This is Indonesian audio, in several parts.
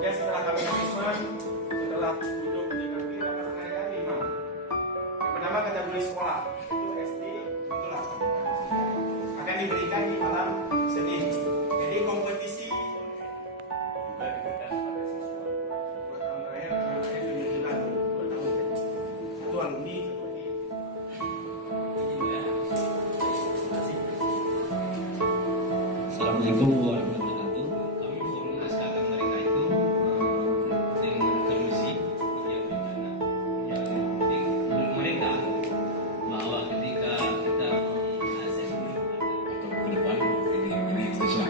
Kemudian setelah kami assessment, setelah duduk di kami dapat penghargaan 5. Yang pertama kategori sekolah, itu SD, itulah akan diberikan di malam Senin. Jadi kompetisi juga diberikan pada siswa. 2 tahun terakhir, saya 7 bulan, 2 tahun. Satu alumni, satu di. Assalamualaikum warahmatullahi wabarakatuh. Kami forum naskah mereka itu dengan komisi yang dimana yang penting menurut mereka bahwa ketika kita mengakses atau ke depan ini Islam.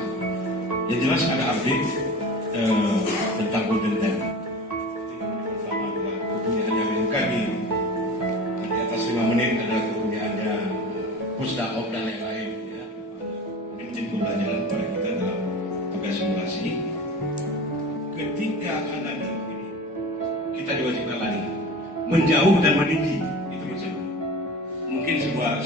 Yang jelas ada update tentang Golden Time. 3 menit pertama adalah kepunyaannya BMKG. Di atas 5 menit adalah kepunyaannya Pusdakop dan lain-lain. Ya. Ini menjadi pembelajaran kepada kita dalam tugas simulasi. Ketika ada dalam ini, kita diwajibkan lari, menjauh dan meninggi. Itu maksudnya. Mungkin sebuah